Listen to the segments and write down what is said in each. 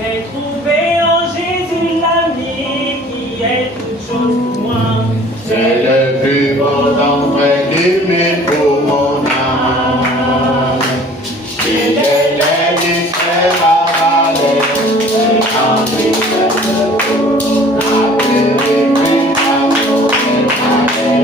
J'ai trouvé en Jésus l'ami qui est toute chose pour moi. C'est le plus beau d'entre les mille pour mon âme. Il est l'ennemi séparé, c'est quand il fait le beau. La purification est parée,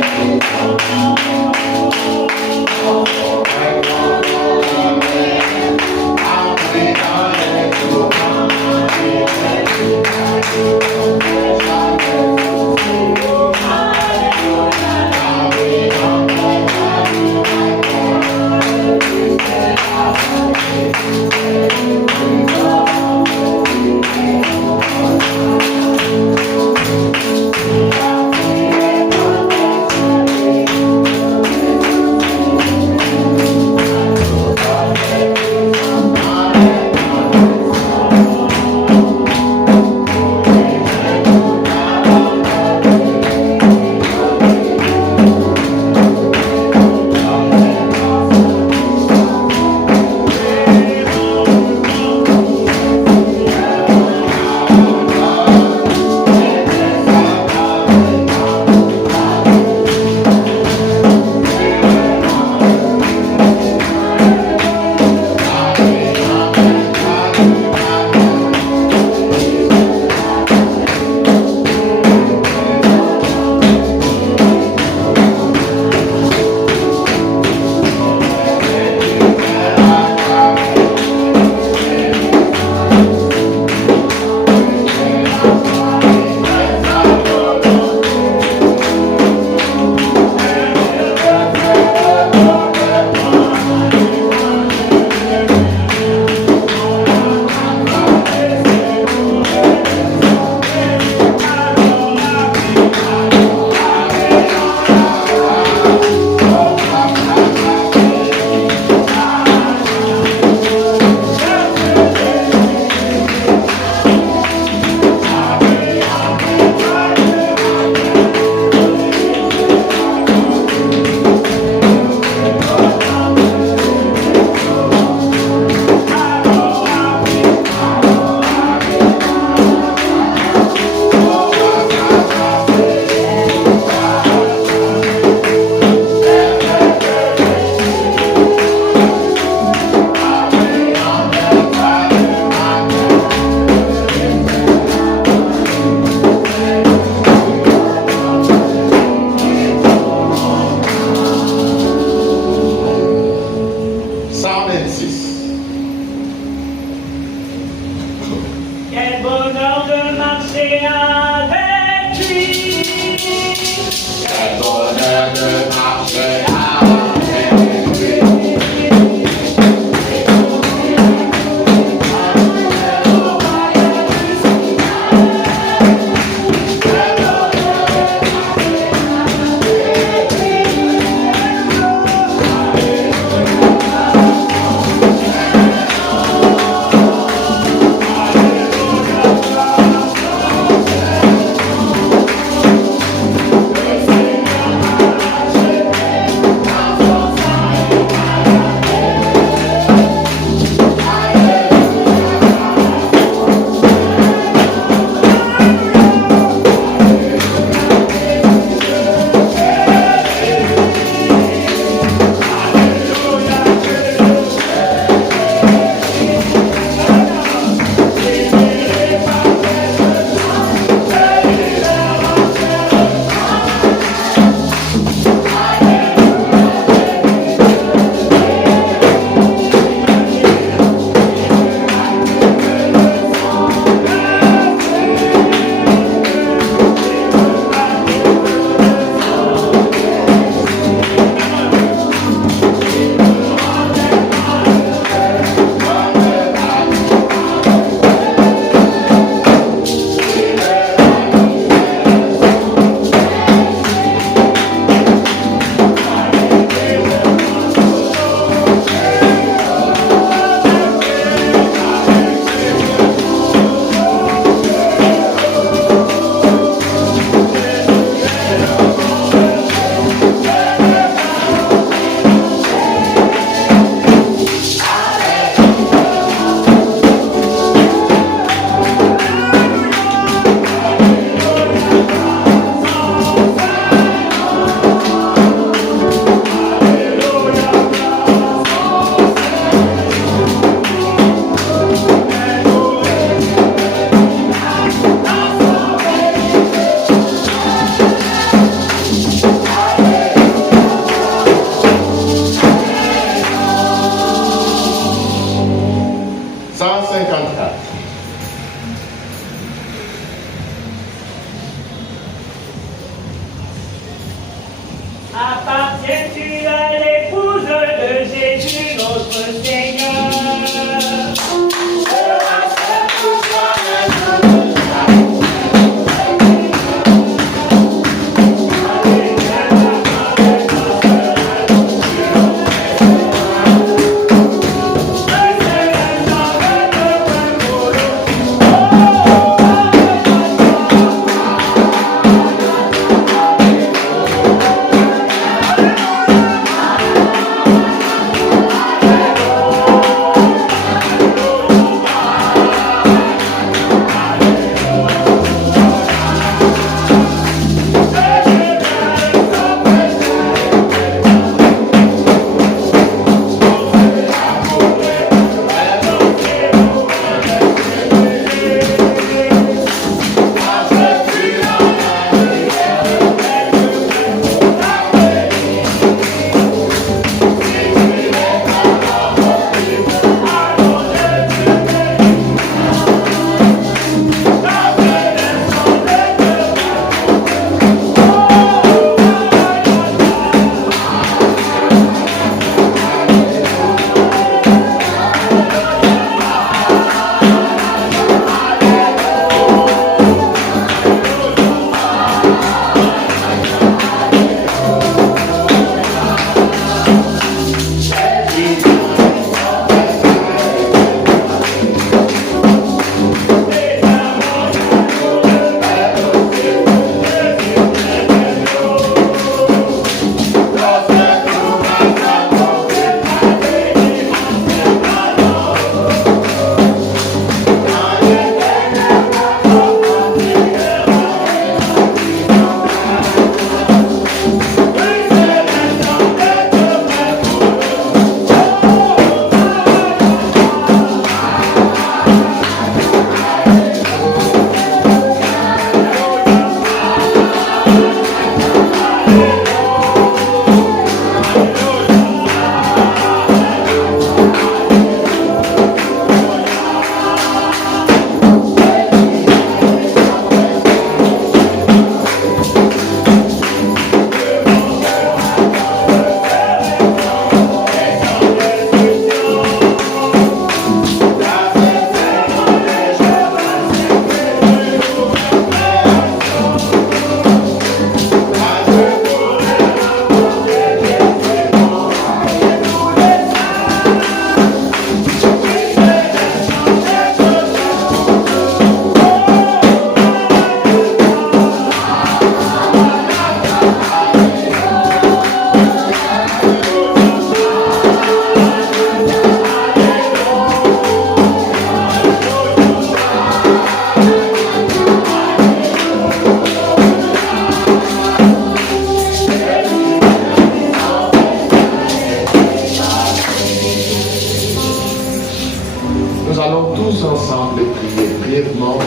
Quel bonheur de marcher avec lui. Quel bonheur de marcher avec lui. Appartiens-tu à l'épouse de Jésus notre Seigneur? Nous allons tous ensemble prier brièvement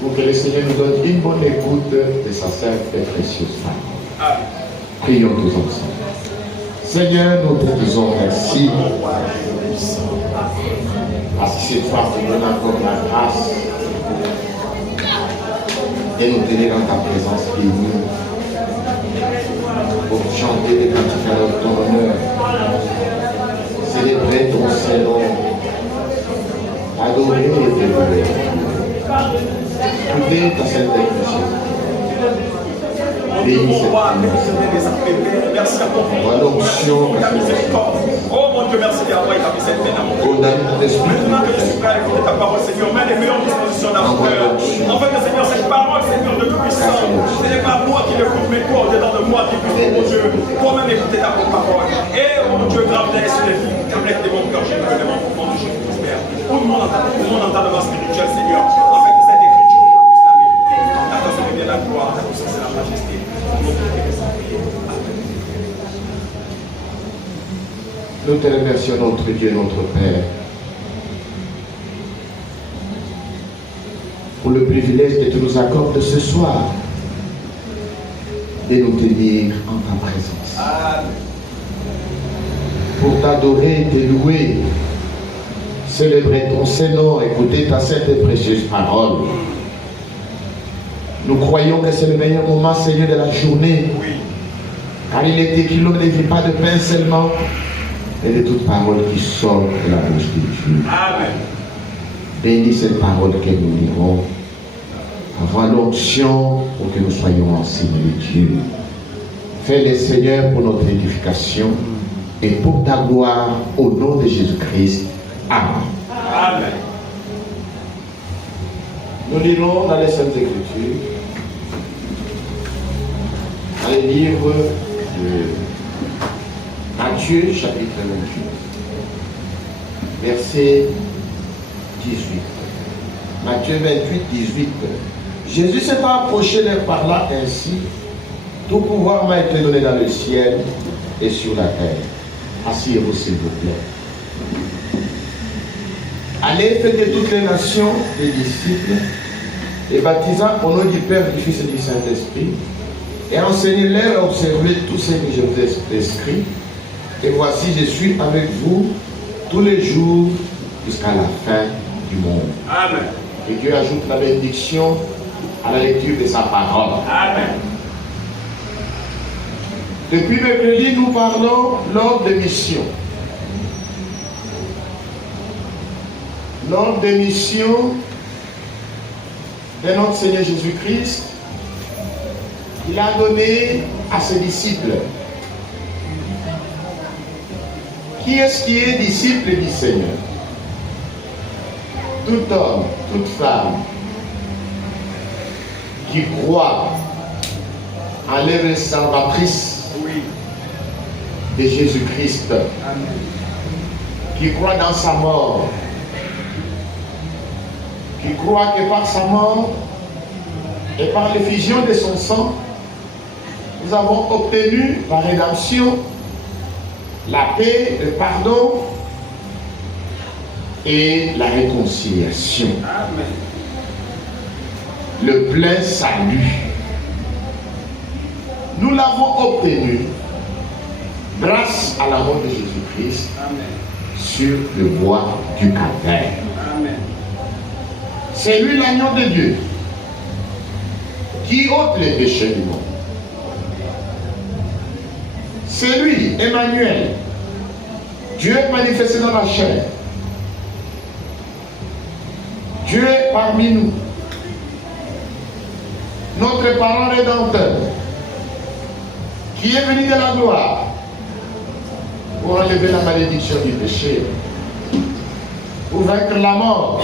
pour que le Seigneur nous donne une bonne écoute de sa sainte et précieuse parole. Prions tous ensemble. Seigneur, nous te disons merci parce que cette fois, tu nous donnes encore la grâce de nous tenir dans ta présence bénie pour chanter des cantiques à ton honneur, célébrer ton Saint-Nom, adorer et t'élever. Écoutez ta sainte et précieuse. Bénis cette merci à toi. l'onction que tu Oh mon Dieu, merci à toi et ta cette peine. condamne ton esprit. Maintenant que je suis prêt à écouter ta parole, Seigneur, mets les meilleures dispositions dans mon cœur. En fait, Seigneur, cette parole, Seigneur, de tout puissant, ce n'est pas moi qui l'écoute, mais toi, au-dedans de moi, qui puisse, mon Dieu, toi-même écouter ta propre parole. Et mon Dieu, grave-les sur les filles, grave-les de mon cœur, je veux demander au nom de Jésus, Père. Tout le monde entend de ma spirituelle, Seigneur. En fait, que cette écriture, je puisse la méditer. À toi, c'est bien la gloire, à toi, c'est la majesté. Nous te remercions, notre Dieu, notre Père, pour le privilège que tu nous accordes ce soir de nous tenir en ta présence. Pour t'adorer, te louer, célébrer ton Saint-Nom, écouter ta sainte et précieuse parole. Nous croyons que c'est le meilleur moment, Seigneur, de la journée. Car il est écrit, l'homme ne vit pas de pain seulement, mais de toute parole qui sort de la bouche de Dieu. Amen. Bénis cette parole que nous lirons. Avoir l'onction pour que nous soyons enseignés de Dieu. Fais-le, Seigneur, pour notre édification et pour ta gloire, au nom de Jésus-Christ. Amen. Amen. Nous lirons dans les Saintes Écritures, dans le livre de Matthieu, chapitre 28, verset 18. Matthieu 28, 18. Jésus s'étant approché leur parla ainsi: tout pouvoir m'a été donné dans le ciel et sur la terre. Asseyez-vous, s'il vous plaît. Allez, faites de toutes les nations des disciples, et baptisant au nom du Père, du Fils et du Saint-Esprit, et enseignez-les à observer tout ce que je vous ai prescrit. Et voici, je suis avec vous tous les jours jusqu'à la fin du monde. Amen. Et Dieu ajoute la bénédiction à la lecture de sa parole. Amen. Depuis mercredi, nous parlons l'ordre de mission. L'ordre de mission de notre Seigneur Jésus-Christ, il a donné à ses disciples. Qui est-ce qui est disciple du Seigneur? Tout homme, toute femme qui croit en l'œuvre salvatrice de Jésus-Christ, qui croit dans sa mort, qui croit que par sa mort et par l'effusion de son sang, nous avons obtenu la rédemption, la paix, le pardon et la réconciliation. Amen. Le plein salut. Nous l'avons obtenu grâce à la mort de Jésus-Christ sur le bois du calvaire. Amen. C'est lui l'agneau de Dieu qui ôte les péchés du monde. C'est lui, Emmanuel, Dieu manifesté dans la chair. Dieu est parmi nous, notre parent rédempteur, qui est venu de la gloire pour enlever la malédiction du péché, pour vaincre la mort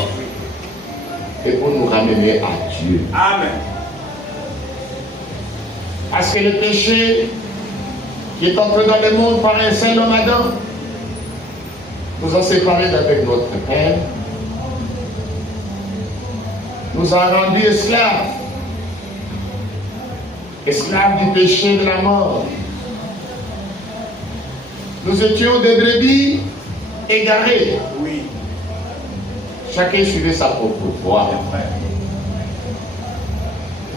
et pour nous ramener à Dieu. Amen. Parce que le péché qui est entré dans le monde par un seul homme Adam nous a séparés d'avec notre Père, nous a rendus esclaves, esclaves du péché de la mort. Nous étions des brebis égarées. Oui. Chacun suivait sa propre voie.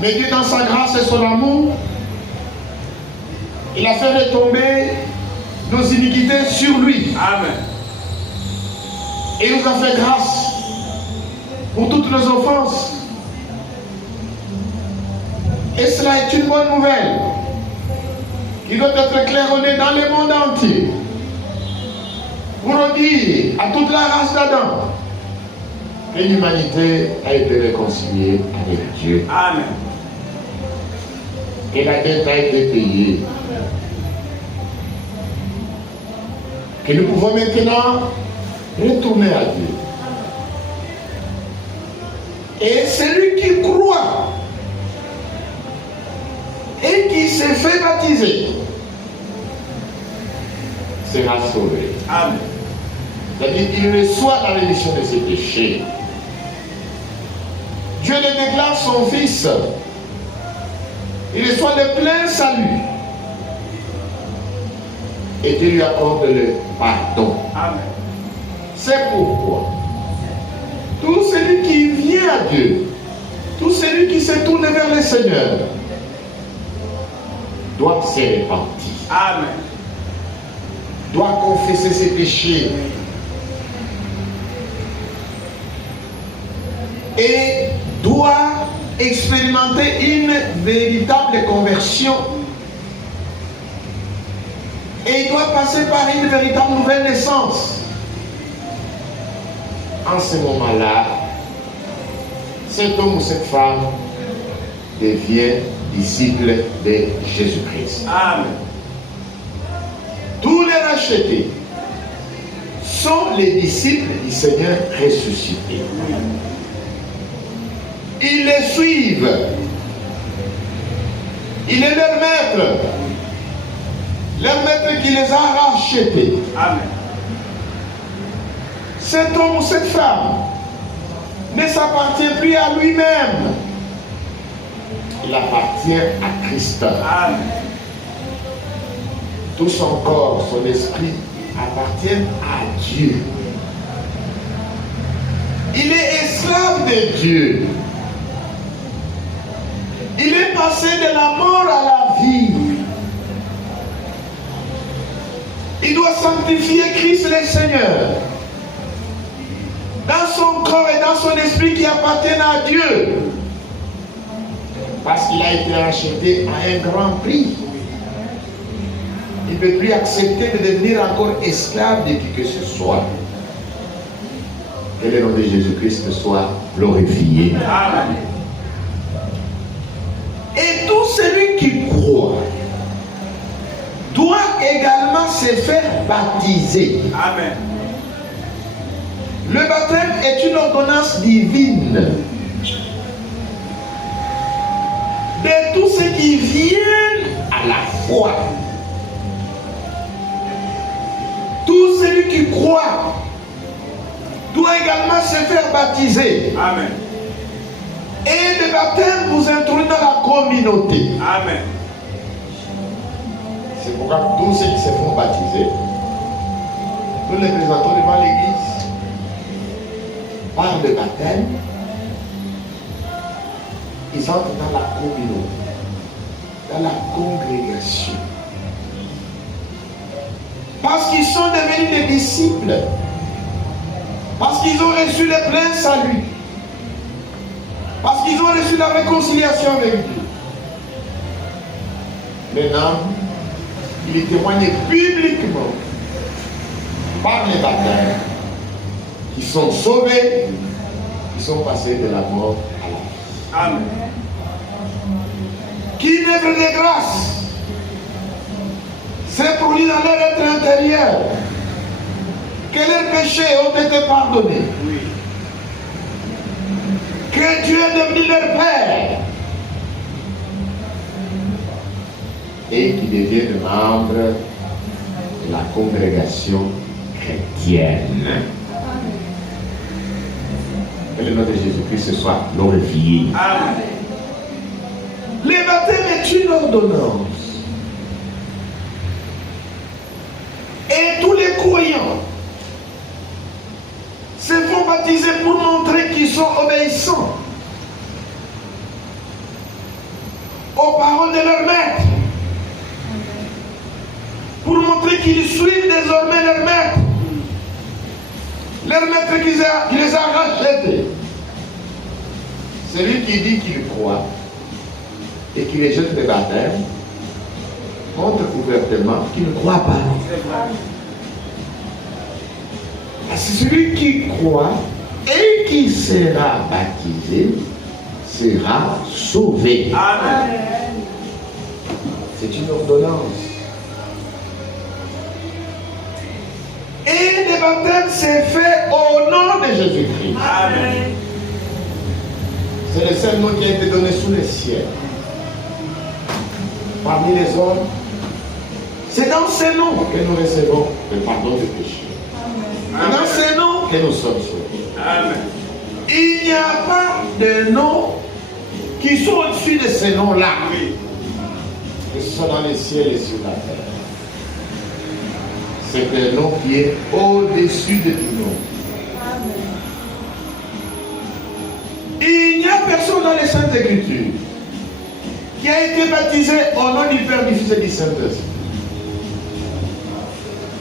Mais Dieu, dans sa grâce et son amour, il a fait retomber nos iniquités sur lui. Amen. Et il nous a fait grâce pour toutes nos offenses. Et cela est une bonne nouvelle qui doit être claironnée dans le monde entier pour dire à toute la race d'Adam que l'humanité a été réconciliée avec Dieu. Amen. Et la dette a été payée. Que nous pouvons maintenant retourner à Dieu. Et celui qui croit et qui s'est fait baptiser sera sauvé. Amen. C'est-à-dire qu'il reçoit la rémission de ses péchés. Dieu le déclare son Fils. Il reçoit le plein salut. Et Dieu lui accorde le pardon. Amen. C'est pourquoi tout celui qui vient à Dieu, tout celui qui se tourne vers le Seigneur, doit se repentir. Amen. Doit confesser ses péchés. Et doit expérimenter une véritable conversion Et il doit passer par une véritable nouvelle naissance. En ce moment-là, cet homme ou cette femme devient disciple de Jésus-Christ. Amen. Tous les rachetés sont les disciples du Seigneur ressuscité. Ils les suivent. Il est leur maître. Leur maître qui les a rachetés. Amen. Cet homme ou cette femme ne s'appartient plus à lui-même. Il appartient à Christ. Amen. Tout son corps, son esprit appartiennent à Dieu. Il est esclave de Dieu. Il est passé de la mort à la vie. Il doit sanctifier Christ le Seigneur dans son corps et dans son esprit qui appartiennent à Dieu. Parce qu'il a été racheté à un grand prix. Il ne peut plus accepter de devenir encore esclave de qui que ce soit. Que le nom de Jésus-Christ soit glorifié. Amen. Et tout celui qui croit doit également se faire baptiser. Amen. Le baptême est une ordonnance divine de tous ceux qui viennent à la foi. Tout celui qui croit doit également se faire baptiser. Amen. Et le baptême vous introduit dans la communauté. Amen. C'est pourquoi tous ceux qui se font baptiser, nous les présentons devant l'église par le baptême. Ils entrent dans la communauté, dans la congrégation. Parce qu'ils sont devenus des disciples. Parce qu'ils ont reçu le plein salut. Parce qu'ils ont reçu la réconciliation avec Dieu. Maintenant, il témoigne publiquement par les baptêmes qui sont sauvés, qui sont passés de la mort à la vie. Amen. Qui n'œuvre de grâce s'est produit dans leur être intérieur, que leurs péchés ont été pardonnés, Oui. que Dieu est devenu leur Père et qui deviennent membres de la congrégation chrétienne. Que le nom de Jésus-Christ soit glorifié. Amen. Le baptême est une ordonnance. Et tous les croyants se font baptiser pour montrer qu'ils sont obéissants aux paroles de leur maître. Pour montrer qu'ils suivent désormais leur maître. Leur maître qui les a rachetés. Celui qui dit qu'il croit et qui rejette le baptême montre ouvertement qu'il ne croit pas. C'est celui qui croit et qui sera baptisé sera sauvé. Amen. C'est une ordonnance. Et le baptême s'est fait au nom de Jésus-Christ. Amen. C'est le seul nom qui a été donné sous le ciel. Parmi les hommes, c'est dans ce nom que nous recevons le pardon des péchés. C'est dans ce nom que nous sommes sauvés. Amen. Il n'y a pas de nom qui soit au-dessus de ces noms-là. Oui. Que ce soit dans les ciels et sur la terre. C'est un nom qui est au-dessus de tout nom. Il n'y a personne dans les Saintes Écritures qui a été baptisé au nom du Père, du Fils et du Saint-Esprit.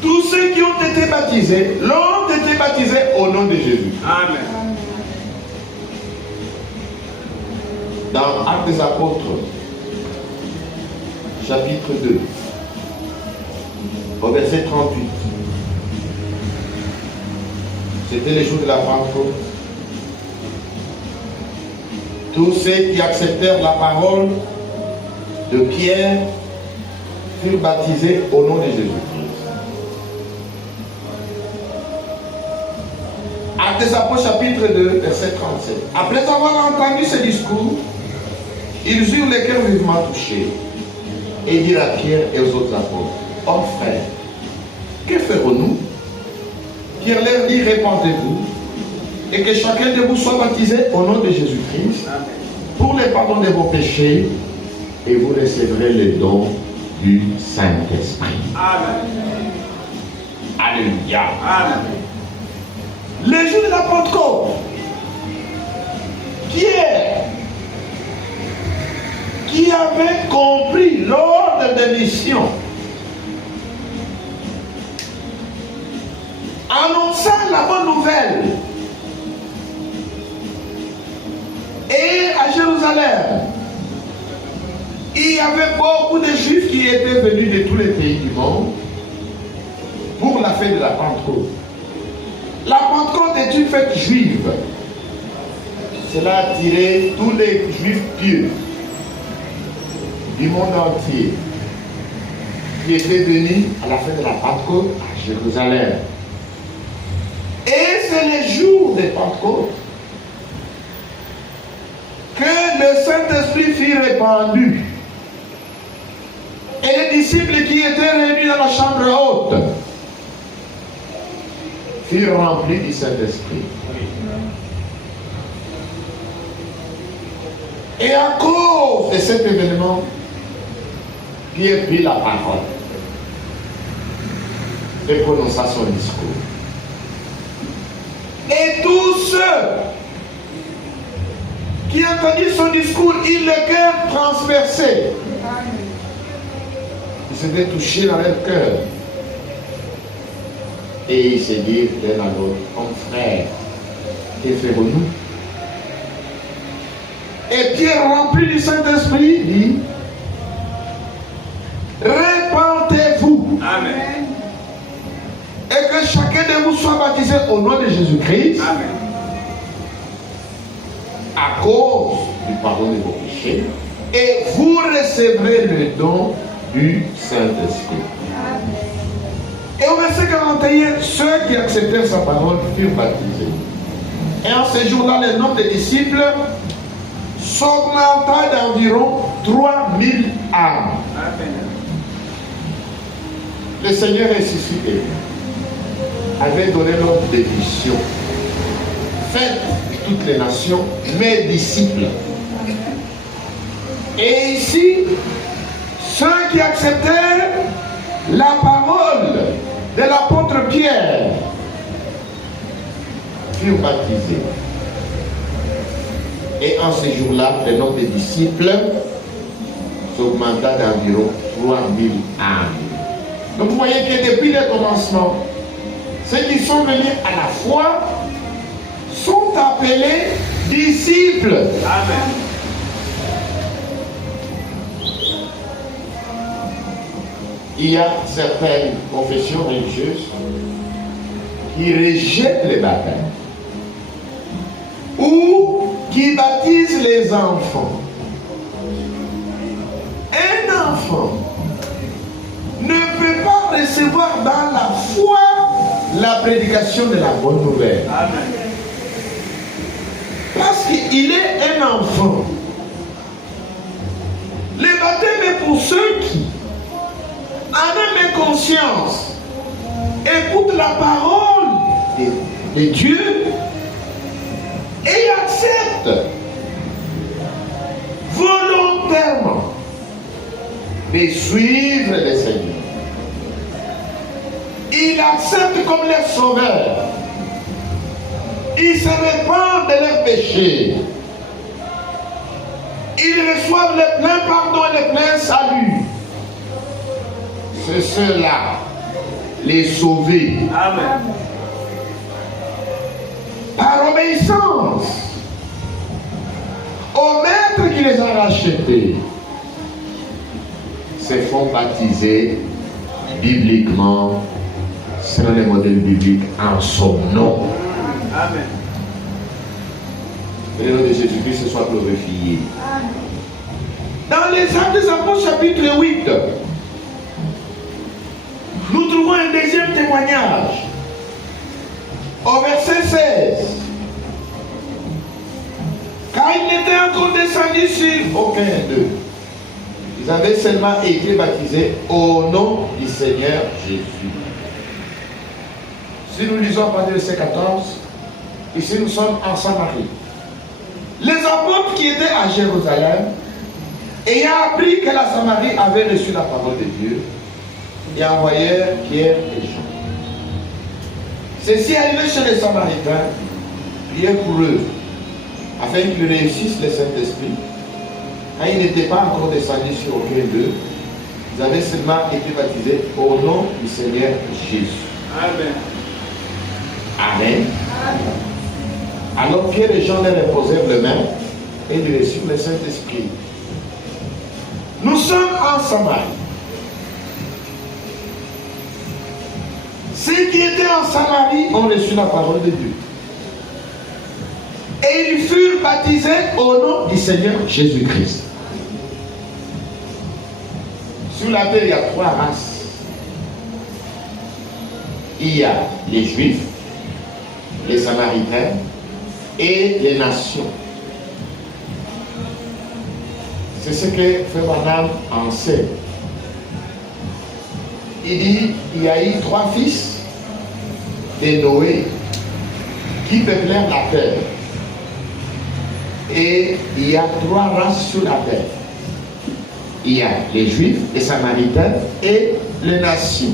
Tous ceux qui ont été baptisés l'ont été baptisés au nom de Jésus. Amen. Dans Actes des Apôtres, chapitre 2, au verset 38. C'était le jour de la Pentecôte. Tous ceux qui acceptèrent la parole de Pierre furent baptisés au nom de Jésus-Christ. Actes des Apôtres chapitre 2, verset 37. Après avoir entendu ce discours, ils eurent les cœurs vivement touchés et dirent à Pierre et aux autres apôtres, « Hommes frères, que ferons-nous » Pierre leur dit, « Répandez-vous et que chacun de vous soit baptisé au nom de Jésus-Christ pour le pardon de vos péchés et vous recevrez les dons du Saint-Esprit. » Amen. Alléluia. Amen. Le jour de la Pentecôte, Pierre, qui avait compris l'ordre de mission, annonçant la bonne nouvelle, et à Jérusalem, il y avait beaucoup de Juifs qui étaient venus de tous les pays du monde pour la fête de la Pentecôte. La Pentecôte est une fête juive. Cela a attiré tous les Juifs pieux du monde entier qui étaient venus à la fête de la Pentecôte à Jérusalem. Et c'est le jour de Pentecôte que le Saint-Esprit fut répandu. Et les disciples qui étaient réunis dans la chambre haute furent remplis du Saint-Esprit. Et à cause de cet événement, Pierre prit la parole et prononça son discours. Et tous ceux qui entendirent son discours, ils le cœur transpercé. Ils s'étaient touchés dans leur cœur. Et ils se dirent l'un à l'autre, comme frères, que ferons-nous? Et Pierre, rempli du Saint-Esprit, dit, répentez-vous. Amen. Et que chacun de vous soit baptisé au nom de Jésus-Christ. Amen. À cause du pardon de vos péchés. Et vous recevrez le don du Saint-Esprit. Et au verset 41, ceux qui acceptèrent sa parole furent baptisés. Et en ce jour-là, le nombre des disciples s'augmenta d'environ 3000 âmes. Le Seigneur ressuscité avait donné l'ordre de mission. Faites toutes les nations mes disciples. Et ici, ceux qui acceptèrent la parole de l'apôtre Pierre furent baptisés. Et en ce jour-là, le nombre des disciples s'augmenta d'environ 3000 âmes. Donc vous voyez que depuis le commencement, ceux qui sont venus à la foi sont appelés disciples. Amen. Il y a certaines confessions religieuses qui rejettent les baptêmes ou qui baptisent les enfants. Un enfant ne peut pas recevoir dans la foi la prédication de la bonne nouvelle. Amen. Parce qu'il est un enfant. Le baptême est pour ceux qui, en âme et conscience, écoutent la parole de Dieu et acceptent volontairement de suivre le Seigneur. Ils acceptent comme leur sauveur. Ils se répandent de leurs péchés. Ils reçoivent le plein pardon et le plein salut. C'est ceux-là, les sauvés. Amen. Par obéissance au maître qui les a rachetés, se font baptiser bibliquement, selon les modèles bibliques, en son nom. Amen. Que le nom de Jésus-Christ soit glorifié. Dans les Actes des Apôtres, chapitre 8, nous trouvons un deuxième témoignage. Au verset 16. Car ils n'étaient encore descendus sur aucun d'eux. Ils avaient seulement été baptisés au nom du Seigneur Jésus. Si nous lisons à partir du verset 14, ici nous sommes en Samarie. Les apôtres qui étaient à Jérusalem, ayant appris que la Samarie avait reçu la parole de Dieu, y envoyèrent Pierre et Jean. Ceux-ci arrivés chez les Samaritains, prièrent pour eux, afin qu'ils réussissent le Saint-Esprit. Quand ils n'étaient pas encore descendus sur aucun d'eux, ils avaient seulement été baptisés au nom du Seigneur Jésus. Amen. Amen. Alors Pierre et Jean leur imposèrent les mains et ils reçurent le Saint-Esprit. Nous sommes en Samarie. Ceux qui étaient en Samarie ont reçu la parole de Dieu. Et ils furent baptisés au nom du Seigneur Jésus-Christ. Sur la terre, il y a trois races. Il y a les Juifs, les Samaritains et les nations. C'est ce que Frère Branham enseigne. Il dit, il y a eu trois fils de Noé qui peuplèrent la terre. Et il y a trois races sur la terre. Il y a les Juifs, les Samaritains et les nations.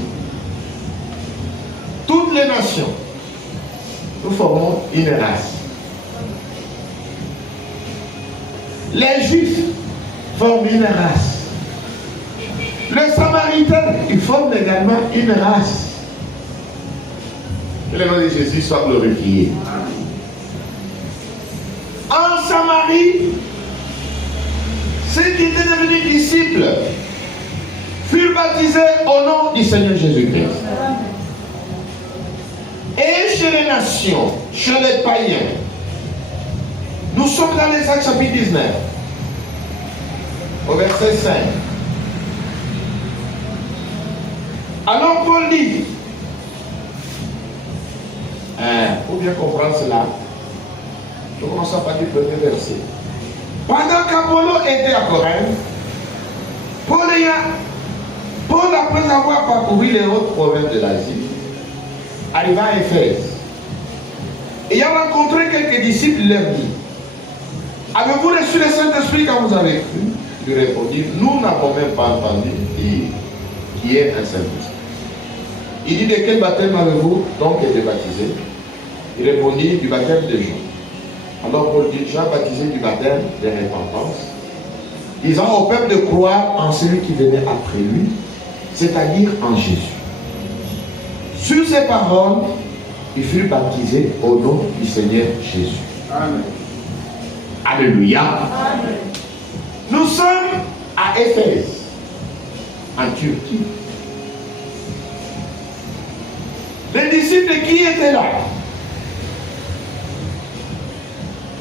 Toutes les nations, nous formons une race. Les Juifs forment une race. Les Samaritains, ils forment également une race. Que le nom de Jésus soit glorifié. En Samarie, ceux qui étaient devenus disciples furent baptisés au nom du Seigneur Jésus-Christ. Et chez les nations, chez les païens, nous sommes dans les Actes chapitre 19, au verset 5. Alors Paul dit, pour bien comprendre cela, je commence par du premier verset. Pendant qu'Apollo était à Corinthe, Paul, après avoir parcouru les autres provinces de l'Asie, arriva à Éphèse. Ayant rencontré quelques disciples, il leur dit, avez-vous reçu le Saint-Esprit quand vous avez cru? Ils lui répondirent, nous n'avons même pas entendu dire qui est un Saint-Esprit. Il dit, de quel baptême avez-vous donc été baptisé? Il répondit, du baptême de Jean. Alors Paul dit, Jean baptisé du baptême de repentance, disant au peuple de croire en celui qui venait après lui, c'est-à-dire en Jésus. Sur ces paroles, il fut baptisé au nom du Seigneur Jésus. Amen. Alléluia. Amen. Nous sommes à Éphèse, en Turquie. Les disciples qui étaient là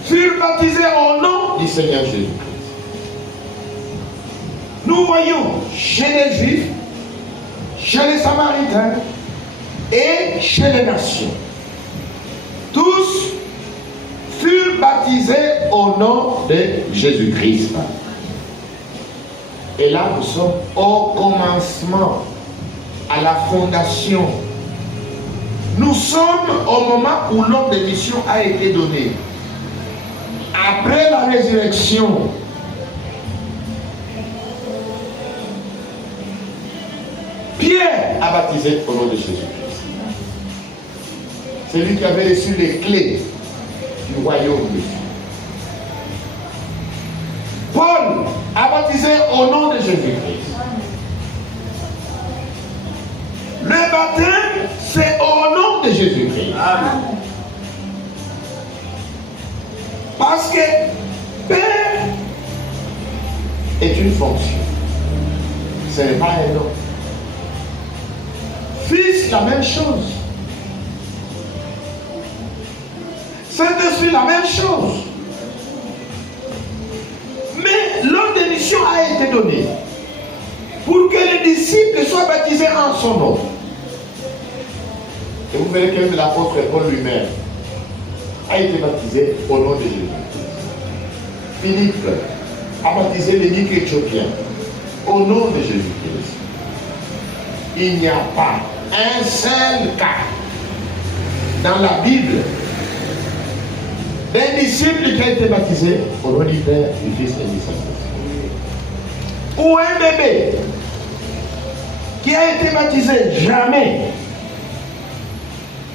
furent baptisés au nom du Seigneur Jésus-Christ. Nous voyons chez les Juifs, chez les Samaritains et chez les nations, tous furent baptisés au nom de Jésus-Christ. Et là, nous sommes au commencement, à la fondation. Nous sommes au moment où l'ordre de mission a été donné. Après la résurrection, Pierre a baptisé au nom de Jésus-Christ. C'est lui qui avait reçu les clés du royaume de Dieu. Paul a baptisé au nom de Jésus-Christ. Le baptême, c'est au nom de Jésus-Christ. Amen. Parce que Père est une fonction. Ce n'est pas un nom. Fils, la même chose. Saint-Esprit, la même chose. Mais l'ordre de mission a été donné pour que les disciples soient baptisés en son nom. Et vous verrez que l'apôtre Paul lui-même a été baptisé au nom de Jésus. Philippe a baptisé l'évêque éthiopien au nom de Jésus-Christ. Il n'y a pas un seul cas dans la Bible d'un disciple qui a été baptisé au nom du Père, du Fils et du Saint-Esprit. Ou un bébé qui a été baptisé, jamais.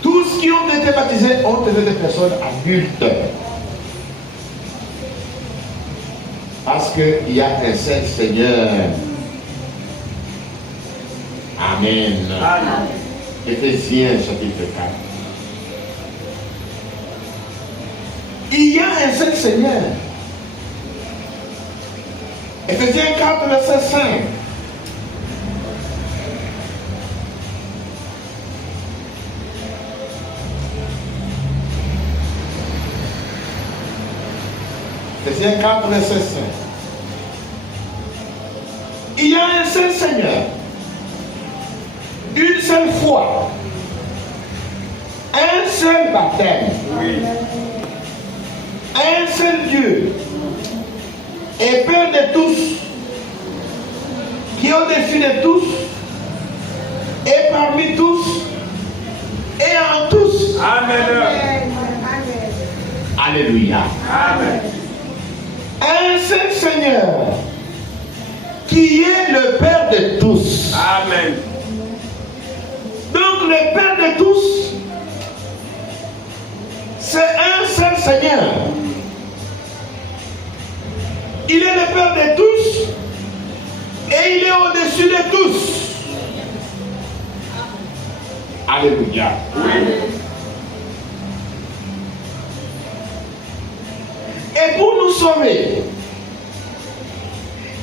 Tous qui ont été baptisés ont été des personnes adultes. Parce qu'il y a un seul Seigneur. Amen. Amen. Éphésiens chapitre 4. Il y a un seul Seigneur. Éphésiens 4, verset 5. Éphésiens 4, verset 5. Il y a un seul Seigneur, une seule foi, un seul baptême, oui. Un seul Dieu et Père de tous, qui est au-dessus de tous, et parmi tous, et en tous. Amen. Alléluia. Amen. Un seul Seigneur, qui est le Père de tous. Amen. Donc le Père de tous, c'est un seul Seigneur. Il est le Père de tous et il est au-dessus de tous. Alléluia. Oui. Et pour nous sauver,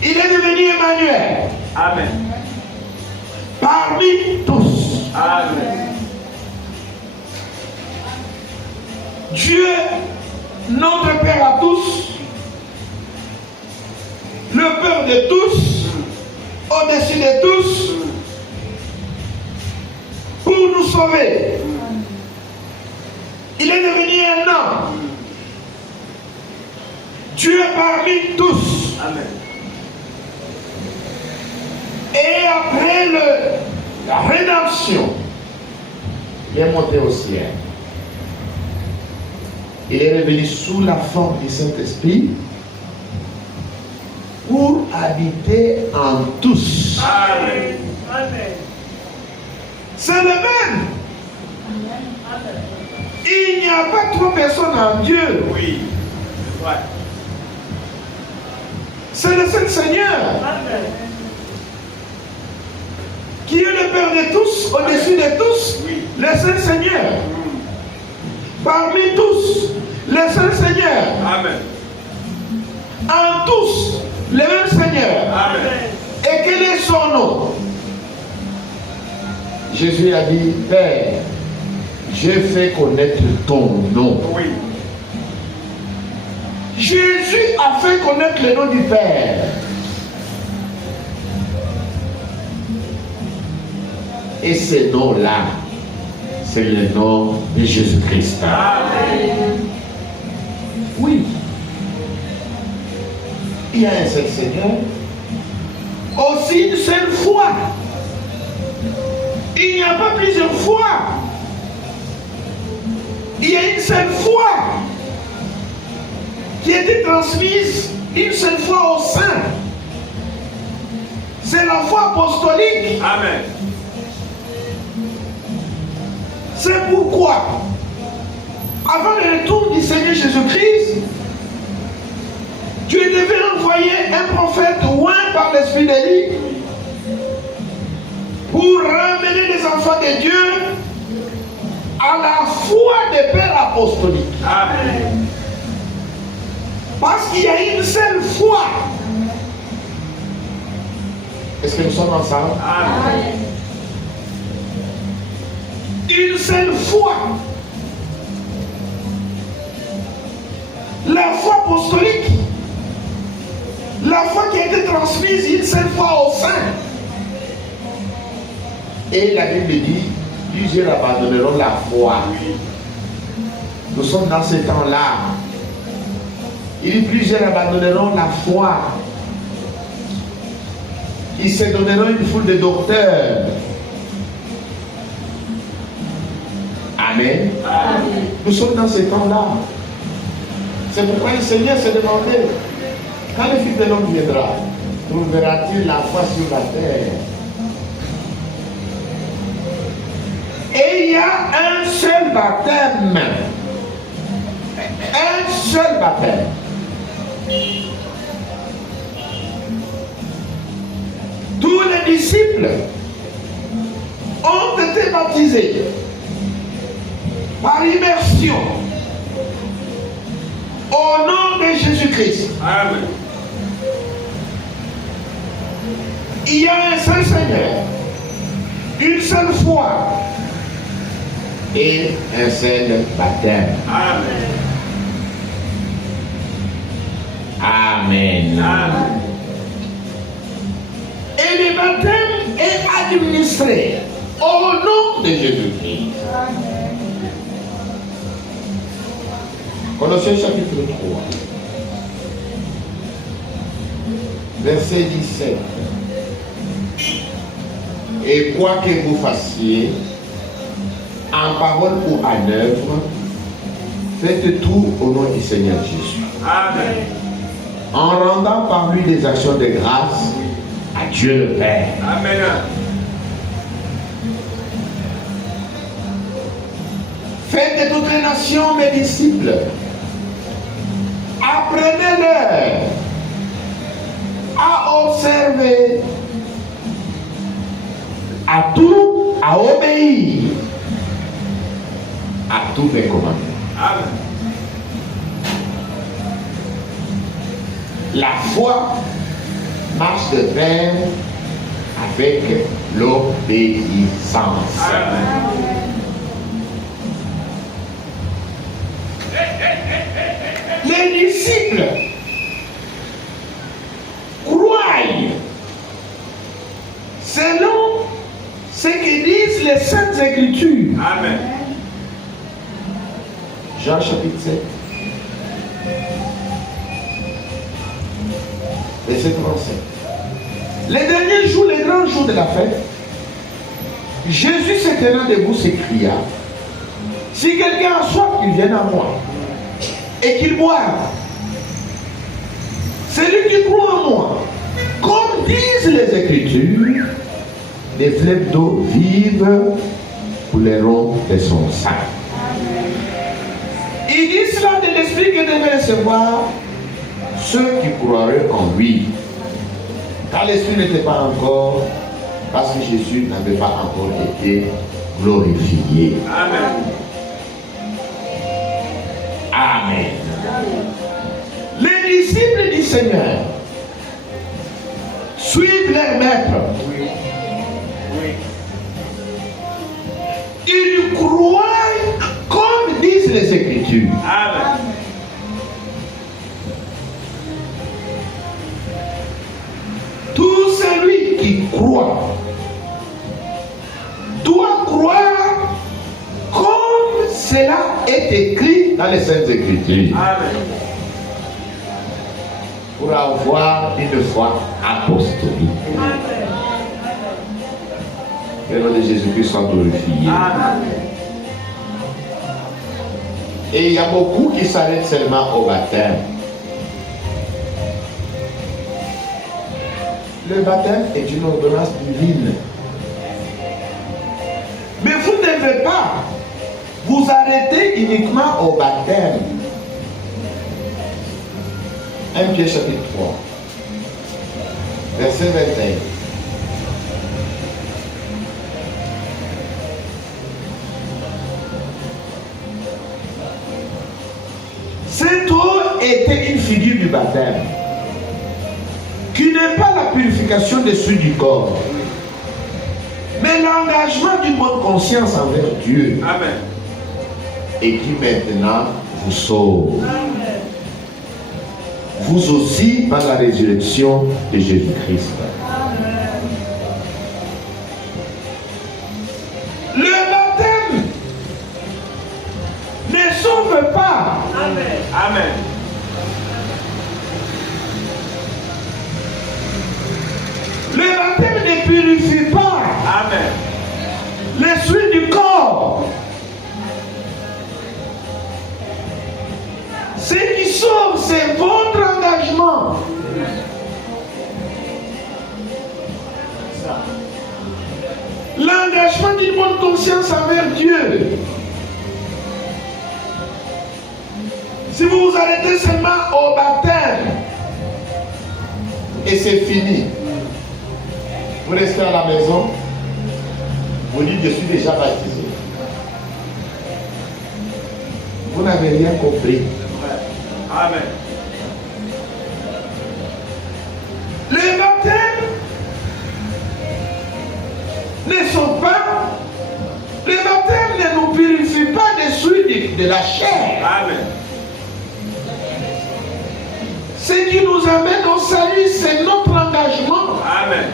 il est devenu Emmanuel. Amen. Parmi tous. Amen. Dieu, notre Père à tous, le Père de tous, au-dessus de tous, pour nous sauver. Il est devenu un homme. Dieu parmi tous. Amen. Et après la rédemption, il est monté au ciel. Il est revenu sous la forme du Saint-Esprit pour habiter en tous. Amen. Amen. C'est le même. Amen. Il n'y a pas trois personnes en Dieu. Oui. Ouais. C'est le seul Seigneur. Amen. Qui est le Père de tous, au-dessus de tous, oui. Le seul Seigneur. Parmi tous, le seul Seigneur. Amen. En tous, le même Seigneur. Amen. Et quel est son nom? Jésus a dit, Père, je fais connaître ton nom. Oui. Jésus a fait connaître le nom du Père. Et ce nom-là, c'est le nom de Jésus-Christ. Amen. Oui. Il y a un seul Seigneur. Aussi une seule foi. Il n'y a pas plusieurs fois. Il y a une seule foi qui a été transmise une seule fois au sein. C'est la foi apostolique. Amen. C'est pourquoi, avant le retour du Seigneur Jésus-Christ, Dieu devait envoyer un prophète oint par l'Esprit d'Élie pour ramener les enfants de Dieu à la foi des pères apostoliques. Amen. Parce qu'il y a une seule foi. Est-ce que nous sommes ensemble? Amen. une seule foi. La foi apostolique, la foi qui a été transmise une seule fois au sein. Et la Bible dit, plusieurs abandonneront la foi. Nous sommes dans ce temps-là. Il dit, plusieurs abandonneront la foi. Ils se donneront une foule de docteurs. Amen. Amen. Nous sommes dans ce temps-là. C'est pourquoi le Seigneur se demandait, quand le Fils de l'homme viendra, trouvera-t-il la foi sur la terre? Et il y a un seul baptême. Un seul baptême. Tous les disciples ont été baptisés par immersion au nom de Jésus-Christ. Amen. Il y a un seul Seigneur, une seule foi et un seul baptême. Amen. Amen. Amen. Et le baptême est administré au nom de Jésus-Christ. Colossiens chapitre 3, verset 17. Et quoi que vous fassiez, en parole ou en œuvre, faites tout au nom du Seigneur Jésus. Amen. En rendant par lui des actions de grâce à Dieu le Père. Amen. Faites de toutes les nations mes disciples. Apprenez-leur à observer, à tout, à obéir à tous mes commandements. Amen. La foi marche de pair avec l'obéissance. Amen. Les disciples croient selon ce que disent les Saintes Écritures. Amen. Jean chapitre 7, verset 37. Les derniers jours, les grands jours de la fête, Jésus se tenant debout s'écria, si quelqu'un a soif, qu'il vienne à moi et qu'il boive. Celui qui croit en moi, comme disent les Écritures, des fleuves d'eau vive couleront de son sang. Il dit cela de l'esprit que devaient recevoir ceux qui croiraient en lui. Car l'esprit n'était pas encore, parce que Jésus n'avait pas encore été glorifié. Amen. Amen. Les disciples du Seigneur suivent leur maître. Oui. Oui. Ils croient comme disent les Écritures. Amen. Tout celui qui croit doit croire comme cela est écrit dans les Saintes Écritures. Amen. Pour avoir une foi apostolique. Que le nom de Jésus-Christ soit glorifié. Amen. Et il y a beaucoup qui s'arrêtent seulement au baptême. Le baptême est une ordonnance divine. Mais vous ne devez pas vous arrêter uniquement au baptême. 1 Pierre chapitre 3, verset 21. Cette eau était une figure du baptême, qui n'est pas la purification des souillures du corps, Mais l'engagement d'une bonne conscience envers Dieu, Amen. et qui maintenant vous sauve. Vous aussi par la résurrection de Jésus-Christ. Le baptême ne sauve pas. Amen. Amen. Le baptême ne purifie pas. Amen. Les souillures du corps. Ce qui sauve, c'est votre engagement. L'engagement d'une bonne conscience envers Dieu. Si vous vous arrêtez seulement au baptême, et c'est fini, vous restez à la maison, vous dites je suis déjà baptisé. Vous n'avez rien compris. Amen. Le baptême ne sauve pas. Le baptême ne nous purifie pas des souillures de la chair. Amen. Ce qui nous amène au salut, c'est notre engagement. Amen.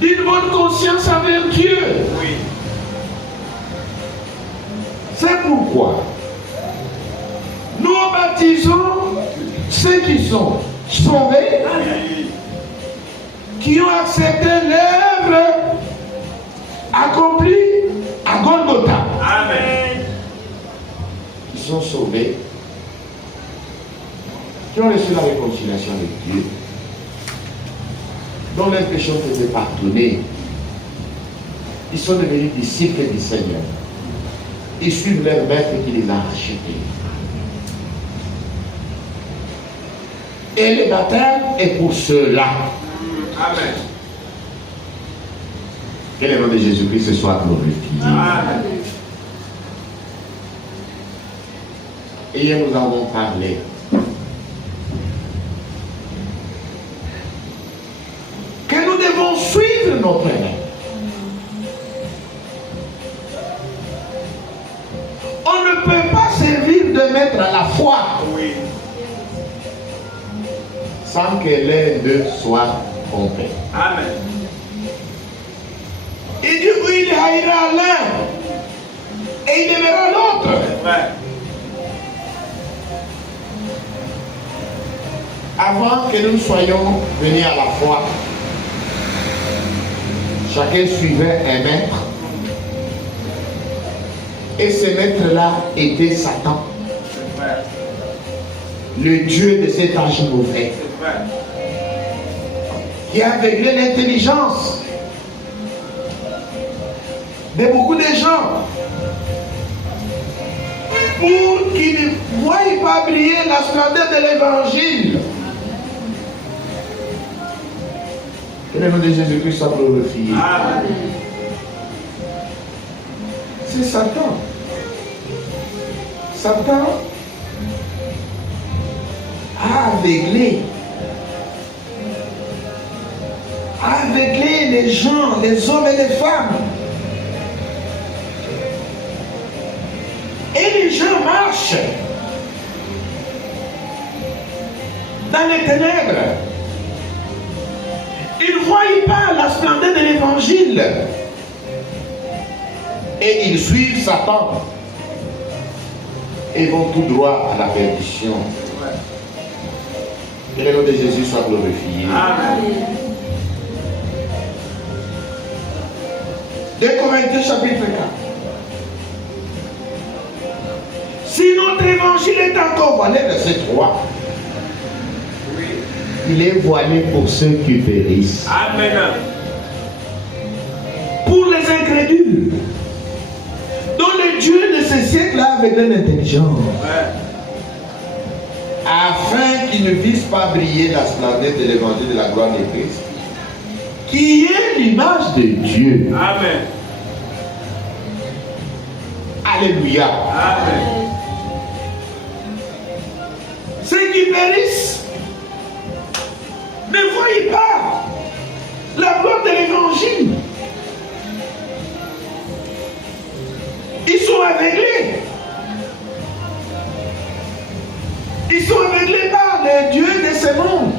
D'une bonne conscience envers Dieu. Oui. C'est pourquoi nous baptisons ceux qui sont sauvés, Oui. qui ont accepté l'œuvre accomplie à Golgotha, Amen. qui sont sauvés, qui ont reçu la réconciliation avec Dieu, dont leurs péchés ont été pardonnés. Ils sont devenus disciples du Seigneur. Ils suivent leur maître qui les a rachetés. Et le baptême est pour ceux-là. Amen. Que le nom de Jésus-Christ soit glorifié. Amen. Hier, nous avons parlé que nous devons suivre notre maître. On ne peut pas servir de maître à la fois Oui. sans que l'un d'eux soit trompé. Amen. Il dit oui, il haïra l'un et il aimera l'autre. Vrai. Avant que nous soyons venus à la foi, chacun suivait un maître. Et ce maître-là était Satan, C'est vrai. le dieu de cet âge mauvais, C'est vrai. qui a aveuglé l'intelligence de beaucoup de gens pour qu'ils ne voient pas briller la splendeur de l'évangile. Que le nom de Jésus-Christ soit glorifié. Amen. C'est Satan. Satan a aveuglé les gens, les hommes et les femmes. Et les gens marchent dans les ténèbres. Ils ne voient pas la splendeur de l'évangile. Et ils suivent Satan. Et vont tout droit à la perdition. Que le nom de Jésus soit glorifié. Amen. 2 Corinthiens chapitre 4. Si notre évangile est encore voilé, verset 3, Oui. il est voilé pour ceux qui périssent. Amen. Pour les incrédules, dont le Dieu de ce siècle-là avec l'intelligence, Ouais. afin qu'ils ne puissent pas briller la splendeur de l'évangile de la gloire de Christ, qui est l'image de Dieu. Amen. Alléluia. Amen. Ceux qui périssent ne voient pas la gloire de l'évangile. Ils sont aveuglés. Ils sont aveuglés par les dieux de ce monde.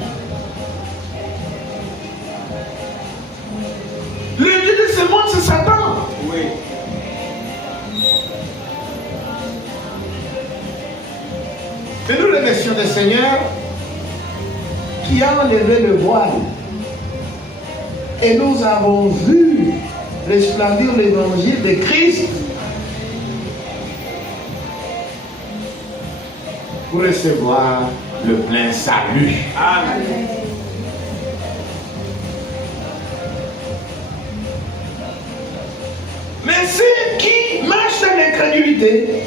Le dieu de ce monde, c'est Satan. Oui. Et nous remercions le Seigneur qui a enlevé le voile. Et nous avons vu resplendir l'évangile de Christ pour recevoir le plein salut. Amen. Mais ceux qui marchent dans l'incrédulité,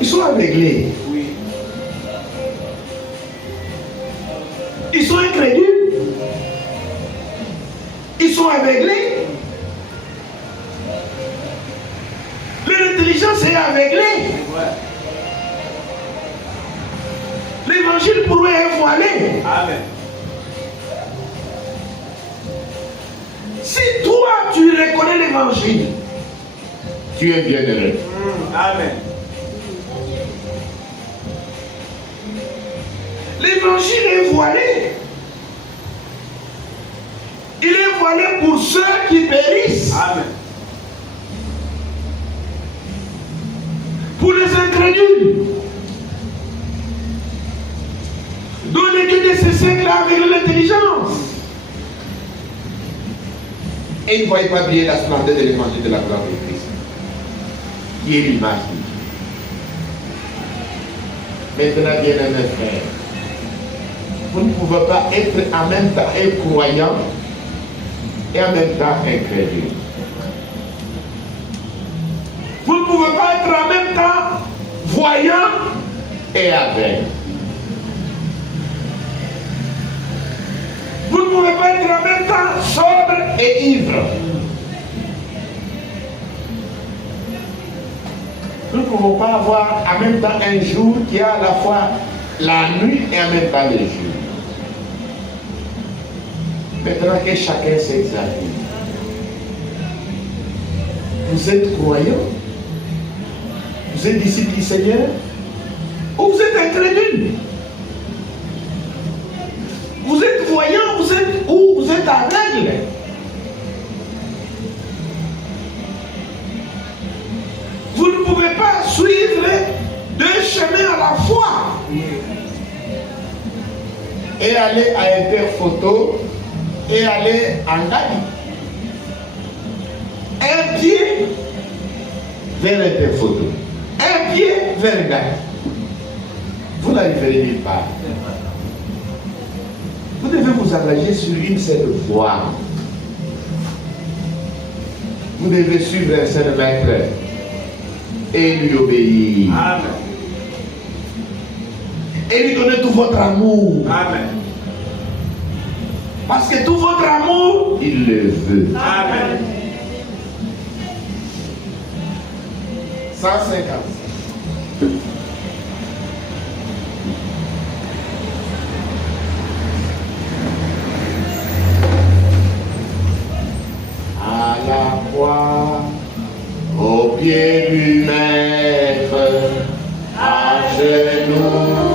ils sont aveuglés. Oui. Ils sont incrédules. Ils sont aveuglés. Leur intelligence est aveuglée. L'évangile pour eux est voilé. Amen. Si toi tu reconnais l'évangile, tu es bienheureux. Amen. L'évangile est voilé. Il est voilé pour ceux qui périssent. Amen. Pour les incrédules. Dont les dieux de ce siècle-là avec l'intelligence. Et ils ne voyaient pas briller la splendeur de l'évangile de la gloire de Christ, qui est l'image de Dieu. Maintenant, bien aimés frères, vous ne pouvez pas être en même temps un croyant et en même temps incrédule. Vous ne pouvez pas être en même temps voyant et aveugle. Vous ne pouvez pas être en même temps sobre et ivre. Nous ne pouvons pas avoir en même temps un jour qui a à la fois la nuit et en même temps le jour. Maintenant que chacun s'examine. Vous êtes croyant? Vous êtes disciple du Seigneur? Ou vous êtes incrédule? Vous êtes voyant ou vous êtes aveugle? Vous ne pouvez pas suivre deux chemins à la fois et aller à Interphoto et aller en Ghana. Un pied vers Interphoto, un pied vers Ghana. Vous n'arriverez nulle part. Vous devez vous engager sur une seule voie. Vous devez suivre un seul maître et lui obéir. Amen. Et lui donner tout votre amour. Amen. Parce que tout votre amour, il le veut. Amen. 150. À la croix, au pied du maître, à genoux.